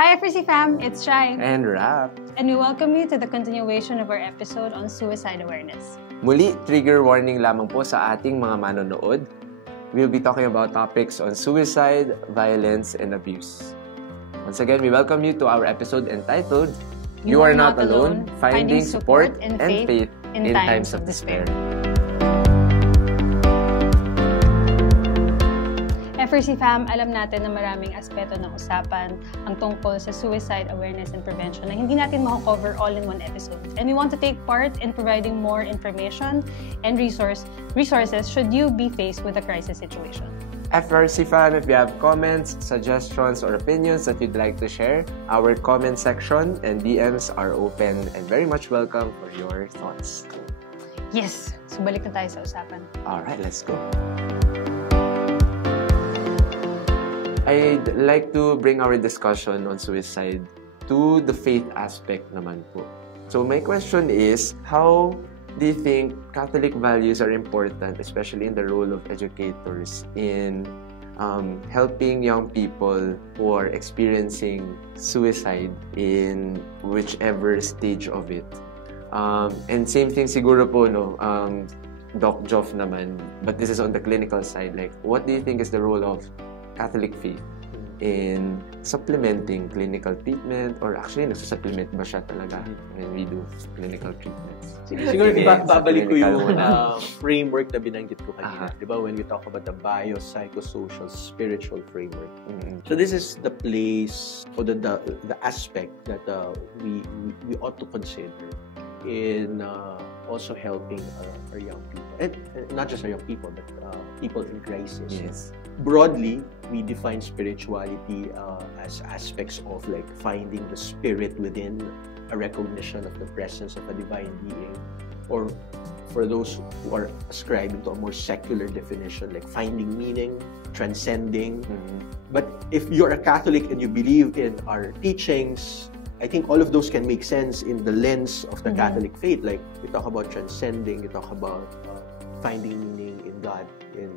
Hi FRC fam, it's Shai. And Rap. And we welcome you to the continuation of our episode on suicide awareness. Muli, trigger warning lamang po sa ating mga manonood. We'll be talking about topics on suicide, violence, and abuse. Once again, we welcome you to our episode entitled, You Are Not Alone, Finding Support and Faith in Times of Despair. FRC fam, alam natin na maraming aspeto ng usapan ang tungkol sa suicide awareness and prevention na hindi natin mako-cover all in one episode. And we want to take part in providing more information and resources should you be faced with a crisis situation. FRC fam, if you have comments, suggestions, or opinions that you'd like to share, our comment section and DMs are open and very much welcome for your thoughts. Yes! So balik na tayo sa usapan. Alright, let's go. I'd like to bring our discussion on suicide to the faith aspect naman po. So my question is, how do you think Catholic values are important, especially in the role of educators, in helping young people who are experiencing suicide in whichever stage of it? And same thing siguro po, no, Doc Joff naman, but this is on the clinical side. Like, what do you think is the role of Catholic faith in supplementing clinical treatment, or actually nagsusupplement ba siya talaga when we do clinical treatments? Siguro babalik ko yung framework na binanggit ko kanina. Di ba, when we talk about the biopsychosocial spiritual framework. So this is the place or the aspect that we ought to consider in also helping our young people. And not just our young people, but people in crisis. Yes. Broadly, we define spirituality as aspects of like finding the spirit within, a recognition of the presence of a divine being, or for those who are ascribing to a more secular definition, like finding meaning, transcending. But if you're a Catholic and you believe in our teachings, I think all of those can make sense in the lens of the Catholic faith. Like, you talk about transcending, you talk about finding meaning in God, in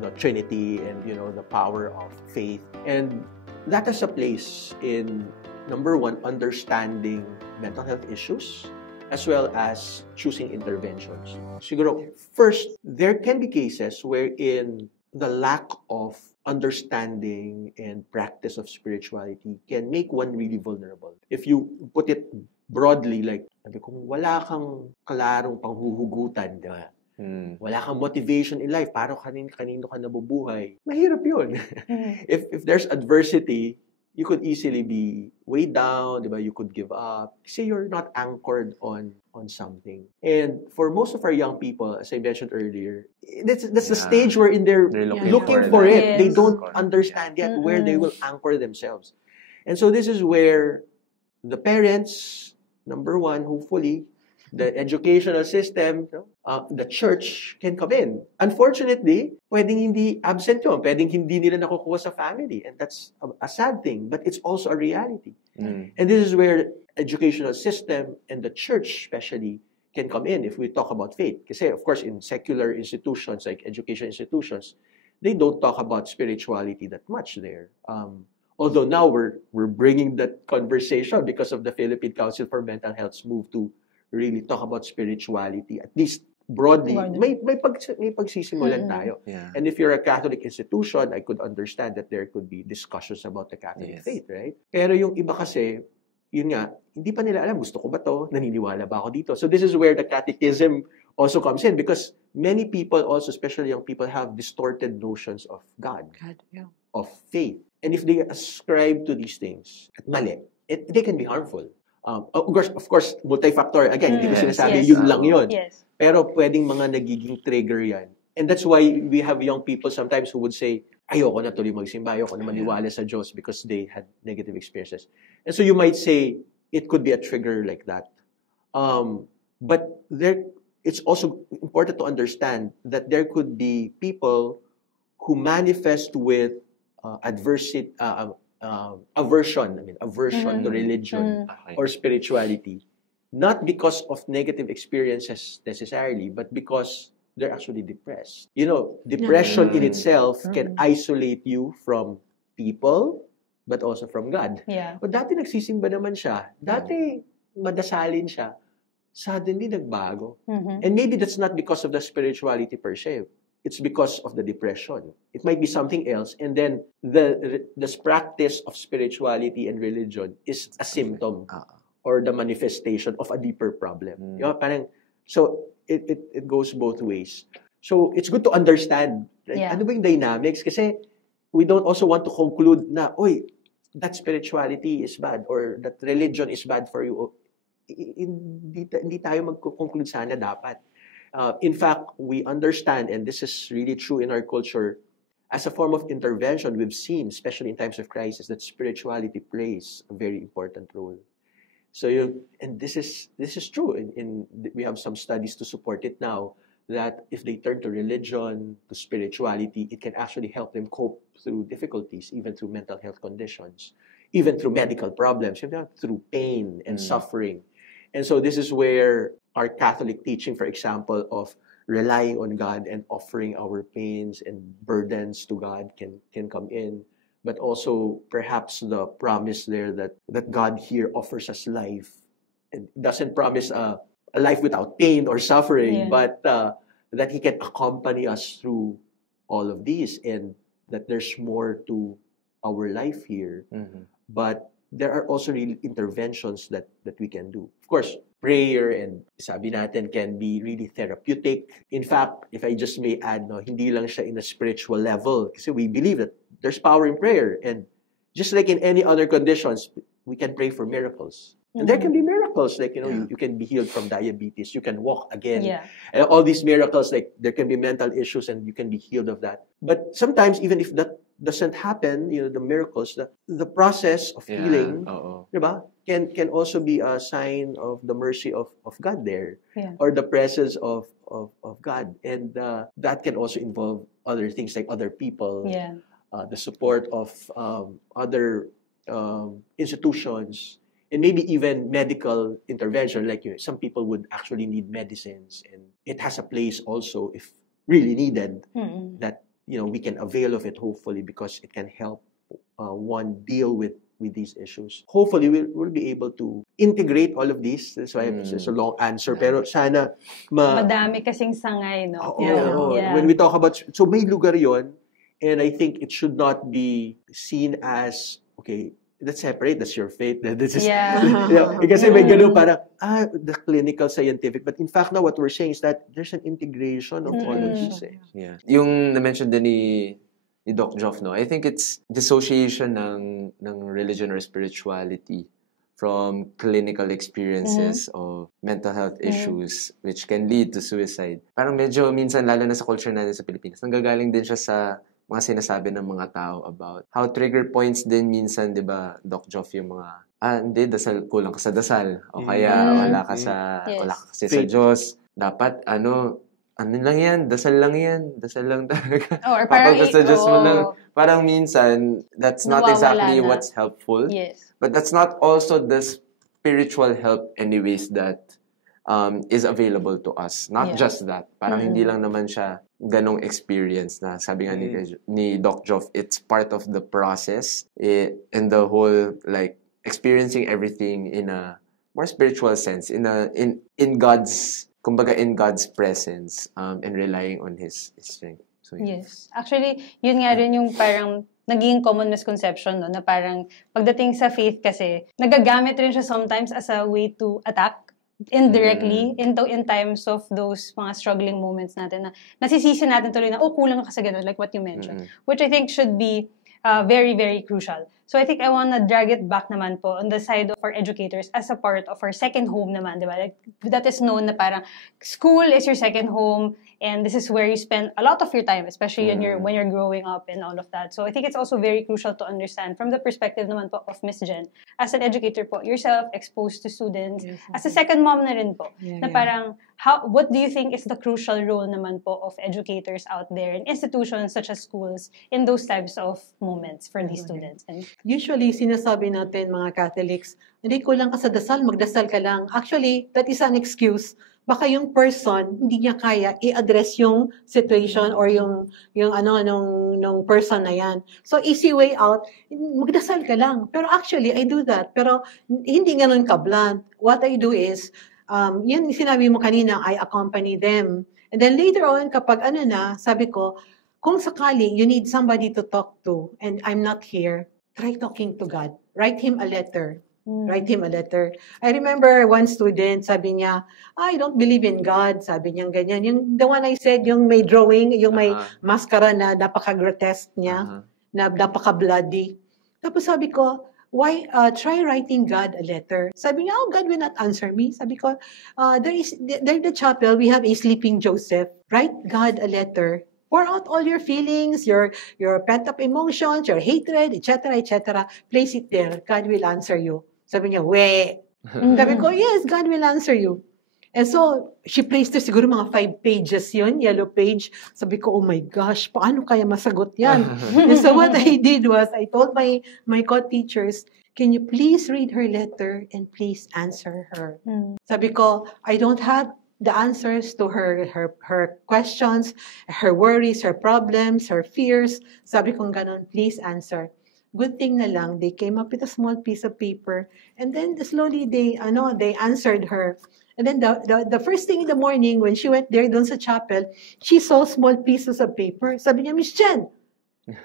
the Trinity, and the power of faith. And that has a place in, number one, understanding mental health issues, as well as choosing interventions. Siguro, first, there can be cases wherein the lack of understanding and practice of spirituality can make one really vulnerable. If you put it broadly, like, kung wala kang klarong panghuhugutan, di ba? Wala kang motivation in life, parang kanino ka nabubuhay, mahirap yun. If there's adversity, you could easily be weighed down, di ba? You could give up. Kasi you're not anchored on something. And for most of our young people, as I mentioned earlier, that's the stage wherein they're looking for it. Yes. They don't understand yet where they will anchor themselves. And so this is where the parents, number one, hopefully, the educational system, the church can come in. Unfortunately, pwedeng hindi absent yun. Pwedeng hindi nila nakukuha sa family. And that's a sad thing. But it's also a reality. And this is where educational system and the church especially can come in if we talk about faith. Kasi, of course, in secular institutions, like education institutions, they don't talk about spirituality that much there. Although now we're bringing that conversation because of the Philippine Council for Mental Health's move to really talk about spirituality, at least broadly. May pagsisimulan tayo. Yeah. And if you're a Catholic institution, I could understand that there could be discussions about the Catholic faith, right? Pero yung iba kasi, yun nga, hindi pa nila alam, gusto ko ba to? Naniniwala ba ako dito? So this is where the catechism also comes in, because many people also, especially young people, have distorted notions of God, of faith. And if they ascribe to these things, mali, they can be harmful. Of course, multifactor. Again, hindi ko sinasabi yun lang yun. Yes. Pero pwedeng mga nagiging trigger yan. And that's why we have young people sometimes who would say, ayoko na tuloy magsimba, ayoko na maniwala sa Diyos because they had negative experiences. And so you might say, it could be a trigger like that. But it's also important to understand that there could be people who manifest with aversion to religion or spirituality, not because of negative experiences necessarily, but because they're actually depressed. Depression in itself can isolate you from people, but also from God. Yeah. O dati nagsisimba naman siya. Dati madasalin siya. Suddenly nagbago. Mhm. And maybe that's not because of the spirituality per se. It's because of the depression. It might be something else. And then the practice of spirituality and religion is a symptom or the manifestation of a deeper problem. Parang, so it goes both ways. So it's good to understand ano ba yung dynamics, kasi we don't also want to conclude na, that spirituality is bad or that religion is bad for you. Hindi tayo mag-conclude sana dapat. In fact, we understand, and this is really true in our culture, as a form of intervention, we've seen, especially in times of crisis, that spirituality plays a very important role. So, and this is true. We have some studies to support it now, that if they turn to religion, to spirituality, it can actually help them cope through difficulties, even through mental health conditions, even through medical problems, through pain and suffering. And so this is where our Catholic teaching, for example, of relying on God and offering our pains and burdens to God can come in. But also perhaps the promise there that God here offers us life. It doesn't promise a life without pain or suffering, but that He can accompany us through all of these, and that there's more to our life here. But there are also real interventions that we can do. Of course, prayer and sabi natin can be really therapeutic. In fact, if I just may add, hindi lang siya in a spiritual level, kasi we believe that there's power in prayer, and just like in any other conditions, we can pray for miracles. And there can be miracles, like, you can be healed from diabetes, you can walk again. And all these miracles, like there can be mental issues and you can be healed of that. But sometimes, even if that doesn't happen, the miracles, the process of healing, diba, can also be a sign of the mercy of God there, or the presence of God. And that can also involve other things like other people, the support of other institutions, and maybe even medical intervention. Like some people would actually need medicines, and it has a place also if really needed, that we can avail of it, hopefully, because it can help one deal with these issues. Hopefully, we'll be able to integrate all of these. That's why it's a long answer. Pero sana madami kasing sangay, no? When we talk about, so may lugar yon, and I think it should not be seen as, okay, let's separate, that's your faith. This is, kasi may ganun parang, the clinical scientific. But in fact, now what we're saying is that there's an integration of all of these. Yung na-mention din ni Doc Joff, no? I think it's dissociation ng religion or spirituality from clinical experiences of mental health issues which can lead to suicide. Parang medyo minsan, lalo na sa culture natin sa Pilipinas, nanggagaling din siya sa mga sinasabi ng mga tao about how trigger points din minsan, di ba, Doc Joff, yung mga, hindi, kulang ka sa dasal. O kaya, wala ka kasi sa Diyos. Dapat, ano lang yan, dasal lang talaga. Or parang, sa Diyos mo lang. Parang minsan, that's not exactly what's helpful. But that's not also the spiritual help anyways that is available to us. Not just that. Parang hindi lang naman siya ganong experience na sabi nga ni Doc Joff, it's part of the process and the whole, like, experiencing everything in a more spiritual sense, in God's, kumbaga in God's presence, and relying on His strength. So, yes. Actually, yun nga rin yung parang naging common misconception, no, na parang pagdating sa faith kasi, nagagamit rin siya sometimes as a way to attack indirectly in times of those mga struggling moments natin na nasisisi natin tuloy na, kulang ka sa ganun, like what you mentioned. Which I think should be very, very crucial. So I think I want to drag it back naman po on the side of our educators as a part of our second home naman, di ba? Like, that is known na parang school is your second home, and this is where you spend a lot of your time, especially when you're growing up and all of that. So I think it's also very crucial to understand from the perspective naman po of Miss Jen, as an educator po, yourself exposed to students, as a second mom na rin po, na parang, what do you think is the crucial role naman po of educators out there in institutions such as schools in those types of moments for these students? And usually, sinasabi natin mga Catholics, hindi kulang ka sa dasal, magdasal ka lang. Actually, that is an excuse. baka yung person hindi niya kaya i-address yung situation or yung nung person na yan. So easy way out, magdasal ka lang. Pero actually I do that. Pero hindi ganoon ka blunt. What I do is yun sinabi mo kanina, I accompany them. And then later on kapag sabi ko, kung sakali you need somebody to talk to and I'm not here, try talking to God. Write him a letter. Write him a letter. I remember one student, sabi niya, I don't believe in God. Sabi niya ganyan. Yung the one I said, yung may drawing, yung may maskara na napaka-grotesque niya, na napaka-bloody. Tapos sabi ko, why try writing God a letter? Sabi niya, God will not answer me. Sabi ko, there in the chapel, we have a sleeping Joseph. Write God a letter. Pour out all your feelings, your pent-up emotions, your hatred, etc., etc. Place it there. God will answer you. Sabi niya, we. Sabi ko, yes, God will answer you. And so, she placed there siguro mga 5 pages yun, yellow page. Sabi ko, oh my gosh, paano kaya masagot yan? And so what I did was, I told my co-teachers, can you please read her letter and please answer her? Sabi ko, I don't have the answers to her questions, her worries, her problems, her fears. Sabi ko ganon, please answer. Good thing na lang, they came up with a small piece of paper, and then slowly they answered her. And then the first thing in the morning, when she went there doon sa chapel, she saw small pieces of paper. Sabi niya, Miss Jen,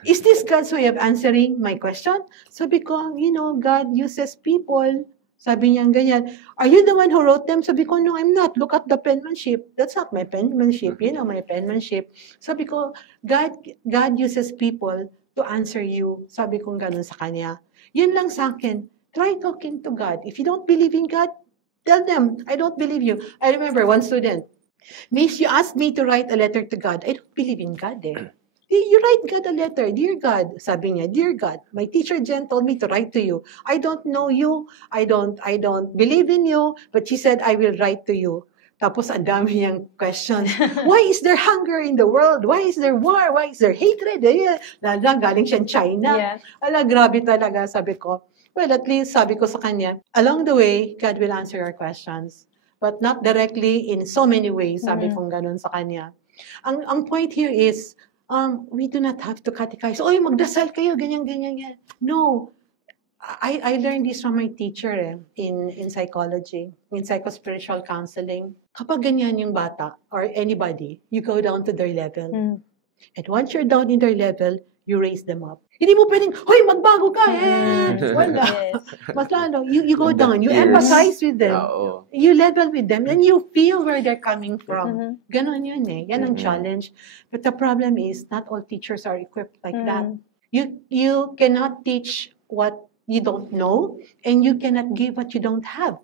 is this God's way of answering my question? Sabi ko, God uses people. Sabi niya ganyan, are you the one who wrote them? Sabi ko, no, I'm not. Look at the penmanship. That's not my penmanship. My penmanship. Sabi ko, God uses people to answer you. Sabi ko ganun sa kanya. Yun lang sa akin. Try talking to God. If you don't believe in God, tell them, I don't believe you. I remember one student, Miss, you asked me to write a letter to God. I don't believe in God eh. You write God a letter. Dear God, sabi niya, Dear God, my teacher Jen told me to write to you. I don't know you. I don't believe in you. But she said, I will write to you. Tapos ang dami niyang questions. Why is there hunger in the world? Why is there war? Why is there hatred? Galing siyang China. Yeah. Grabe talaga, sabi ko. Well, at least sabi ko sa kanya, along the way, God will answer your questions. But not directly in so many ways, sabi kong ganun sa kanya. Ang point here is, we do not have to catechize. Oy, magdasal kayo, ganyan. No. I learned this from my teacher in psychology, in psychospiritual counseling. Kapag ganyan yung bata or anybody, you go down to their level. And once you're down in their level, you raise them up. Hindi mo pwedeng, hoy, magbago ka! Wala. Mas lalo, you go down, you empathize with them. You level with them, and you feel where they're coming from. Ganon yun eh. Yan ang challenge. But the problem is, not all teachers are equipped like that. You cannot teach what you don't know, and you cannot give what you don't have.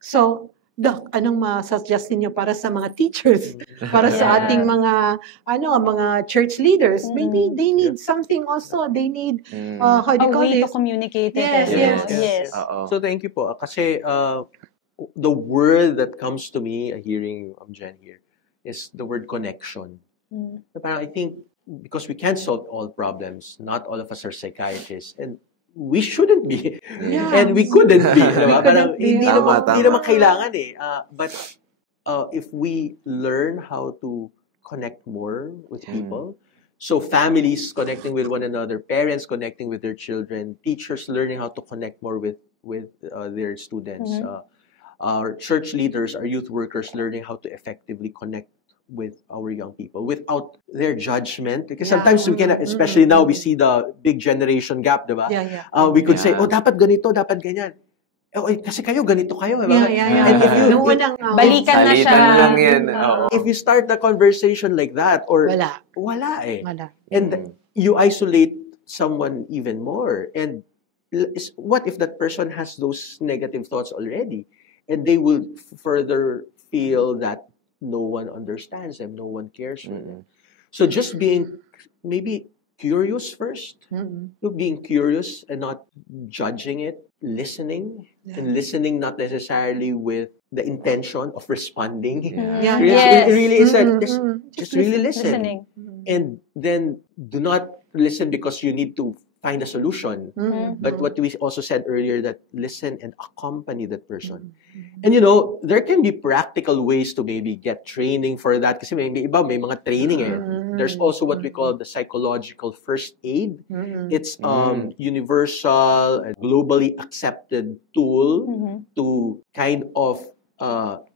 So, Doc, anong ma-suggest niyo para sa mga teachers, para sa ating mga church leaders? Maybe they need something also. They need how do you call it? A way to communicate it. Yes. So thank you po. Kasi the word that comes to me hearing Jen here is the word connection. Parang I think because we can't solve all problems, not all of us are psychiatrists, and we shouldn't be. And we couldn't be. Diba? Parang hindi naman kailangan eh. But if we learn how to connect more with people, so families connecting with one another, parents connecting with their children, teachers learning how to connect more with their students, our church leaders, our youth workers learning how to effectively connect with our young people without their judgment, because sometimes we can, especially now we see the big generation gap, diba? We could say, oh, dapat ganito, dapat ganyan. Oh, kasi kayo, ganito kayo. Diba? And if you, balikan na siya. Lang yan. If you start the conversation like that, or wala eh. And you isolate someone even more. And what if that person has those negative thoughts already? And they will further feel that no one understands them, no one cares for them. So just being maybe curious first, being curious and not judging it, listening, and listening not necessarily with the intention of responding. It really is just really listen. And then do not listen because you need to find a solution. Mhm. But what we also said earlier, that listen and accompany that person. Mhm. And there can be practical ways to maybe get training for that. Kasi may iba, may mga training eh. Mhm. There's also what we call the psychological first aid. Mhm. It's universal and globally accepted tool to kind of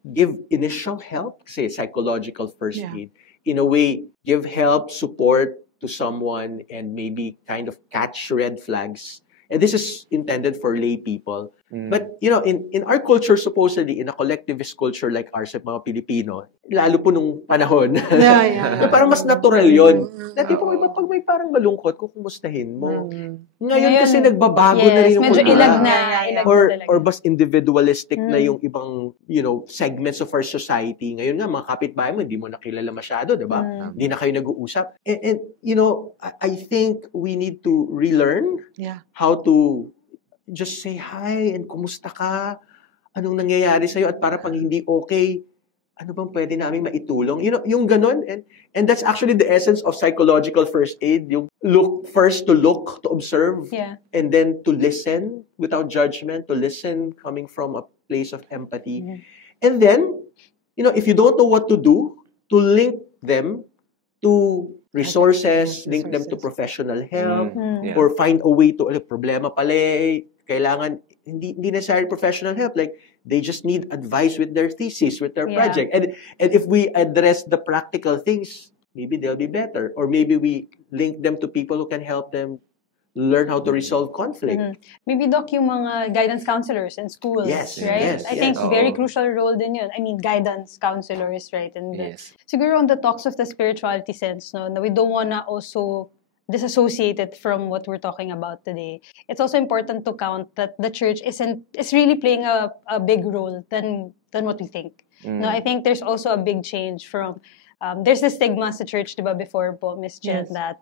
give initial help, say psychological first Yeah. aid. In a way, give help, support to someone, and maybe kind of catch red flags. And this is intended for lay people. But, in our culture, supposedly, in a collectivist culture like ours, sa mga Pilipino, lalo po nung panahon, Yeah. parang mas natural yun. Mhm. Dati po, pag may parang malungkot, kukumustahin mo. Mhm. Ngayon kasi Ngayon, nagbabago na rin yung medyo kultura. ilag na. Yeah. Ilag na Or talaga. mas individualistic na yung ibang, segments of our society. Ngayon nga, mga kapitbahay mo, hindi mo nakilala masyado, di ba? Hindi na kayo nag-uusap. And I think we need to relearn Yeah. how to just say hi and kumusta ka? Anong nangyayari sa'yo? At para pag hindi okay, ano bang pwede namin maitulong? Yung ganun. And that's actually the essence of psychological first aid. Yung to observe, and then to listen without judgment, to listen coming from a place of empathy. And then, if you don't know what to do, to link them to resources, link them to professional help, or find a way to, problema pala kailangan, hindi necessarily professional help. Like, they just need advice with their thesis, with their project. And if we address the practical things, maybe they'll be better. Or maybe we link them to people who can help them learn how to resolve conflict. Maybe, Doc, yung mga guidance counselors in schools, right? Yes, I think yes. very crucial role din yun. I mean, guidance counselors, right? And siguro on the talks of the spirituality sense, no, na we don't wanna also disassociate it from what we're talking about today. It's also important to count that the church is really playing a big role than what we think. No, I think there's also a big change from there's the stigma sa church, diba, before po, Miss Jen, that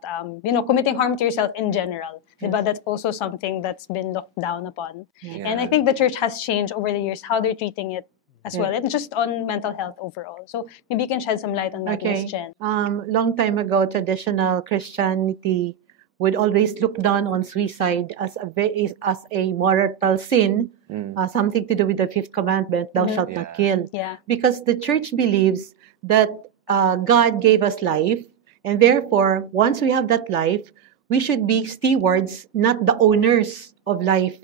committing harm to yourself in general, diba, that's also something that's been looked down upon. And I think the church has changed over the years how they're treating it as well, and just on mental health overall. So maybe you can shed some light on that, Miss Jen. Long time ago, traditional Christianity would always look down on suicide as a mortal sin, something to do with the fifth commandment, thou shalt not kill. Because the church believes that God gave us life, and therefore, once we have that life, we should be stewards, not the owners of life.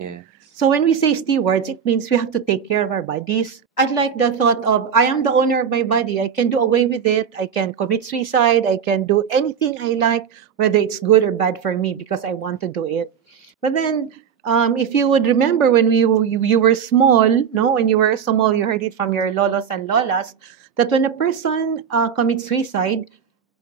So when we say stewards, it means we have to take care of our bodies. I like the thought of, I am the owner of my body. I can do away with it. I can commit suicide. I can do anything I like, whether it's good or bad for me, because I want to do it. But then, if you would remember when you were small, when you were small, you heard it from your lolos and lolas, that when a person commits suicide,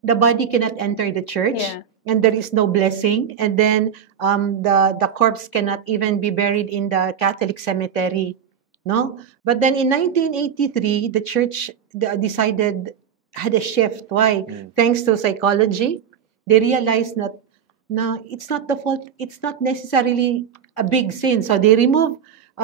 the body cannot enter the church. And there is no blessing. And then the corpse cannot even be buried in the Catholic cemetery. No? But then in 1983, the church had a shift. Why? Thanks to psychology, they realized that it's not the fault, it's not necessarily a big sin. So they remove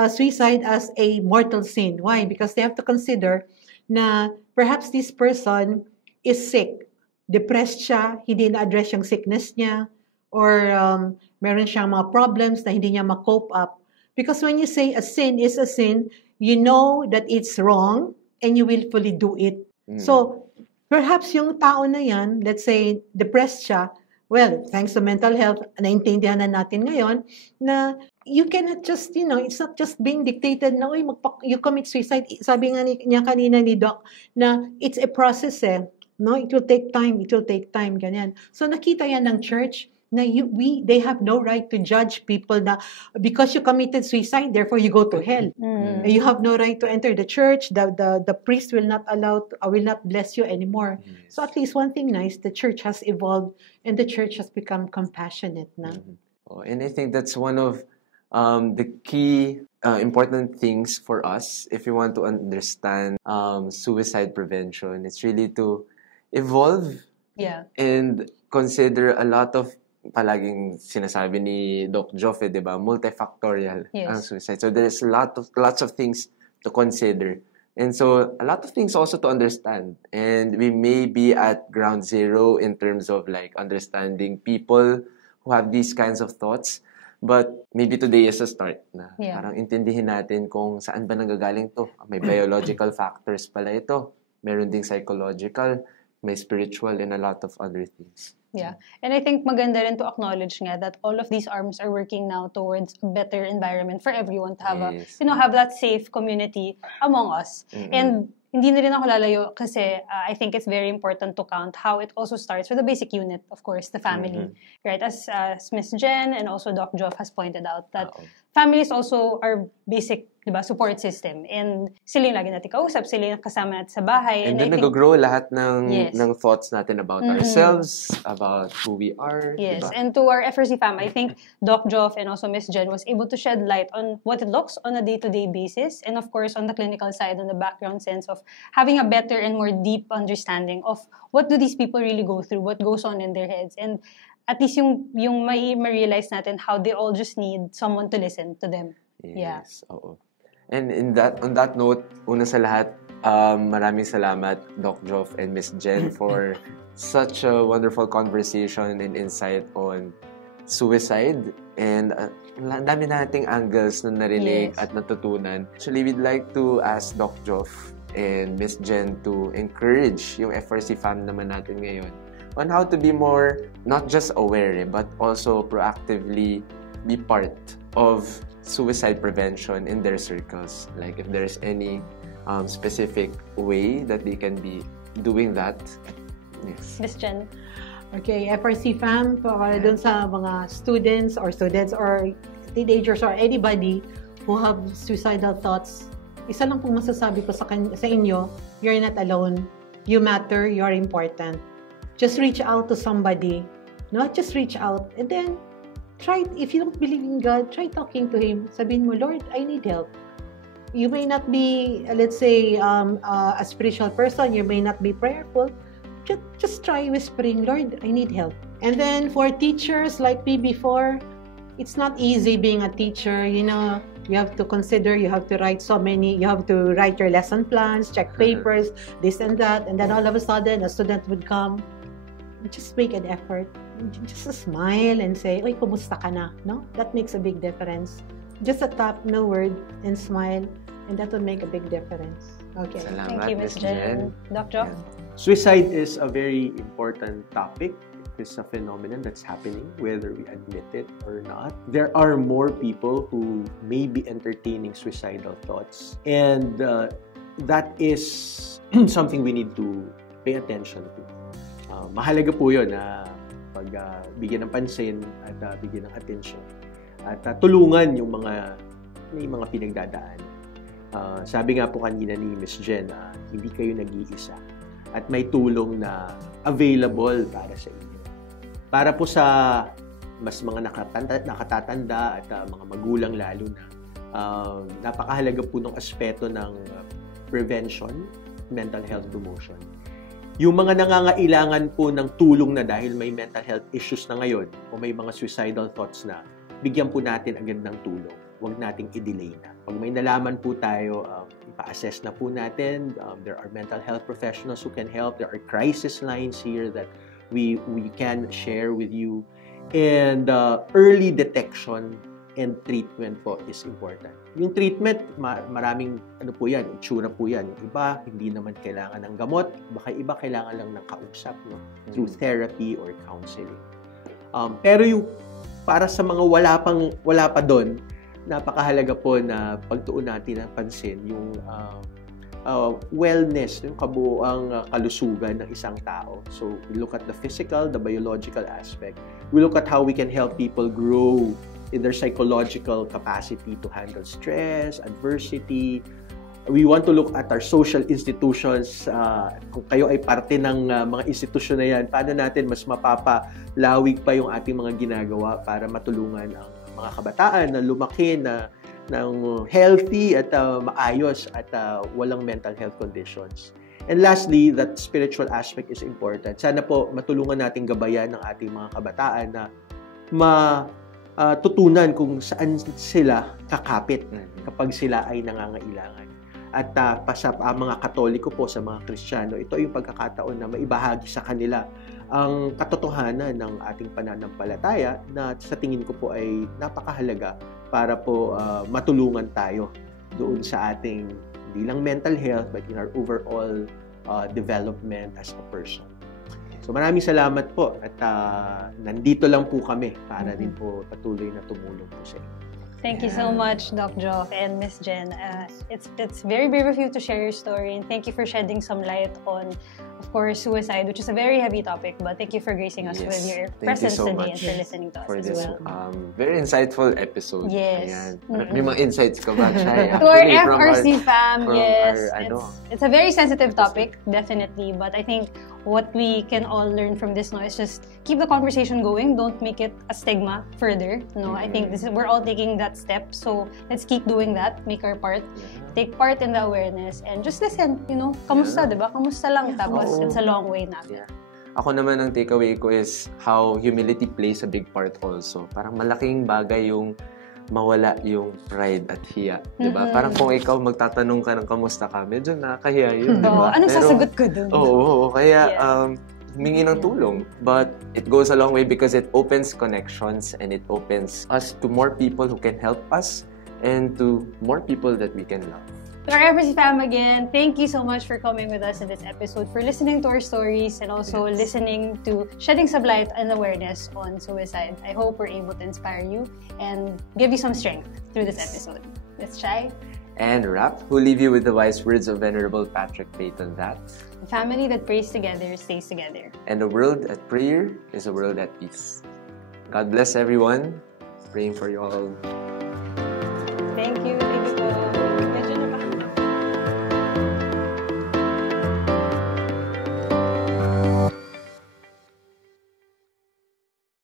suicide as a mortal sin. Why? Because they have to consider na perhaps this person is sick. Depressed siya, hindi na-address yung sickness niya, or meron siyang mga problems na hindi niya ma-cope up. Because when you say a sin is a sin, you know that it's wrong and you willfully do it. So, perhaps yung tao na yan, let's say, depressed siya, well, thanks to mental health, naintindihan na natin ngayon, na you cannot just, it's not just being dictated na, you commit suicide. Sabi nga niya kanina ni Doc, na it's a process No, it will take time, ganyan. So nakita yan ng church na they have no right to judge people na because you committed suicide, therefore you go to hell. You have no right to enter the church. The priest will not bless you anymore. So at least one thing nice, the church has evolved and the church has become compassionate na. And I think that's one of the key important things for us if we want to understand suicide prevention. It's really to evolve and consider a lot of palaging sinasabi ni Doc Joffe, di ba? Multifactorial ang suicide. So there's lots of things to consider. And so a lot of things also to understand. And we may be at ground zero in terms of like understanding people who have these kinds of thoughts. But maybe today is a start na Yeah. parang intindihin natin kung saan ba nanggagaling to. May biological factors pala ito. Meron ding psychological, may spiritual, and a lot of other things. Yeah. And I think maganda rin to acknowledge nga that all of these arms are working now towards a better environment for everyone to have Yes. have that safe community among us. And hindi na rin ako lalayo kasi I think it's very important to count how it also starts with the basic unit, of course, the family. Right? As Miss Jen and also Doc Joff has pointed out that families also are basic, diba, support system. And sila yung lagi natin kausap, sila yung kasama natin sa bahay. And I then think- nag-grow lahat ng, Yes. ng thoughts natin about ourselves, about who we are. Yes, diba? and to our FRC fam, I think Doc Joff and also Miss Jen was able to shed light on what it looks on a day-to-day basis, and of course on the clinical side, on the background sense of having a better and more deep understanding of what do these people really go through, what goes on in their heads, and at least yung ma-realize natin how they all just need someone to listen to them. Yeah. Yes, oo. And on that note, una sa lahat, maraming salamat, Doc Joff and Miss Jen, for such a wonderful conversation and insight on suicide. And ang dami nating angles na narinig Yes. at natutunan. Actually, we'd like to ask Doc Joff and Miss Jen to encourage yung FRC fam naman natin ngayon on how to be more, not just aware, but also proactively be part of suicide prevention in their circles. Like if there's any specific way that they can be doing that. Yes. Miss Jen? Okay, FRC fam, para dun sa mga students or teenagers or anybody who have suicidal thoughts, isa lang pong masasabi ko sa inyo, you're not alone. You matter, you're important. Just reach out to somebody. Not just reach out. And then, try, if you don't believe in God, try talking to Him. Sabihin mo, Lord, I need help. You may not be, let's say, a spiritual person. You may not be prayerful. Just try whispering, Lord, I need help. And then for teachers like me before, it's not easy being a teacher. You know, you have to consider, you have to write you have to write your lesson plans, check papers, this and that. And then all of a sudden, a student would come. Just make an effort. Just smile and say, "Oy, kumusta ka na?" No? That makes a big difference. Just a tap, no word, and smile, and that will make a big difference. Okay. Salamat, Thank you, Miss Jen. Doc Joff? Suicide is a very important topic. It's a phenomenon that's happening, whether we admit it or not. There are more people who may be entertaining suicidal thoughts, and that is something we need to pay attention to. Mahalaga po yun na bigyan ng pansin at bigyan ng attention at tulungan yung may mga pinagdadaan. Sabi nga po kanina ni Miss Jen, hindi kayo nag-iisa at may tulong na available para sa inyo. Para po sa mas mga nakatatanda at mga magulang lalo na, napakahalaga po ng aspeto ng prevention, mental health promotion. Yung mga nangangailangan po ng tulong na dahil may mental health issues na ngayon o may mga suicidal thoughts na, bigyan po natin agad ng tulong. Huwag nating i-delay na. Pag may nalaman po tayo, ipa-assess na po natin. There are mental health professionals who can help. There are crisis lines here that we can share with you. And early detection and treatment po is important. Yung treatment, maraming po yan, itsura po yan. Yung iba, hindi naman kailangan ng gamot. Baka iba kailangan lang ng kausap, no? Through therapy or counseling. Pero yung para sa mga wala pa doon, napakahalaga po na pagtuon natin ng pansin yung wellness, yung kabuuang kalusugan ng isang tao. So, we look at the physical, the biological aspect. We look at how we can help people grow in their psychological capacity to handle stress, adversity. We want to look at our social institutions. Kung kayo ay parte ng mga institusyon na yan, paano natin mas mapapalawig pa yung ating mga ginagawa para matulungan ang mga kabataan na lumaki ng healthy at maayos at walang mental health conditions. And lastly, that spiritual aspect is important. Sana po matulungan natin gabayan ng ating mga kabataan na tutunan kung saan sila kakapit kapag sila ay nangangailangan. At sa mga Katoliko po, sa mga Kristiyano, ito yung pagkakataon na maibahagi sa kanila ang katotohanan ng ating pananampalataya na sa tingin ko po ay napakahalaga para po matulungan tayo doon sa ating hindi lang mental health but in our overall development as a person. So maraming salamat po at nandito lang po kami para din po patuloy na tumulong po sa inyo. Thank you so much, Doc Joff and Miss Jen. It's very brave of you to share your story, and thank you for shedding some light on, of course, suicide, which is a very heavy topic. But thank you for gracing us with your presence today and for listening to us for as this, well. Very insightful episode. Yes. May mga insights ka ba, Shai? To our FRC fam, from yes. our, It's a very sensitive topic, definitely. But I think what we can all learn from this now is just keep the conversation going. Don't make it a stigma further. No, I think we're all taking that step. So let's keep doing that. Make our part. Take part in the awareness and just listen. Kamusta, diba? Kamusta lang. Tapos it's a long way natin. Ako naman ang takeaway ko is how humility plays a big part also. Parang malaking bagay yung mawala yung pride at hiya, di ba? Parang kung ikaw magtatanong ka ng kamusta ka, medyo nakakahiya yun, di ba? Anong sasagot ko dun? Oo, kaya humingi ng tulong. But it goes a long way because it opens connections and it opens us to more people who can help us and to more people that we can love. To our FRC fam again, thank you so much for coming with us in this episode, for listening to our stories, and also listening to shedding some light and awareness on suicide. I hope we're able to inspire you and give you some strength through this episode. Let's try. And Rap, who leave you with the wise words of Venerable Patrick Peyton that a family that prays together stays together. And a world at prayer is a world at peace. God bless everyone. Praying for you all.